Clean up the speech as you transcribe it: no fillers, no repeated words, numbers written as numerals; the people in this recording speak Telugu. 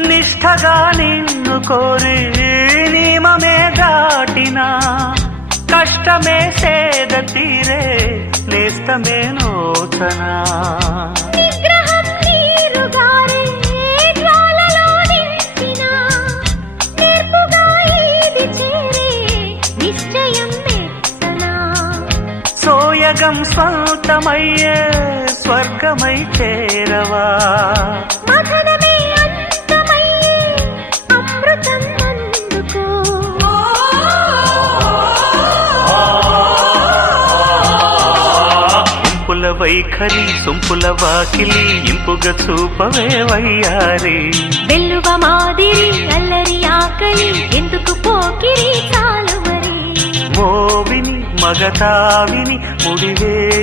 నిష్ఠగా నిన్ను కోరి నియమమే దాటినా కష్టమే సేద తీరే నేస్తమే నోచనా సోయగం స్వంతమయ్యే స్వర్గమై చేరవా ఇంపుల వైఖరి సొంపుల వాకిలి ఇంపుగ చూపవే వయ్యారి వెల్లువ మాదిరి అల్లరి ఆకలి ఎందుకు పోకిరి చాలు మరి మోవిని మగతావిని ముడివేయనియవా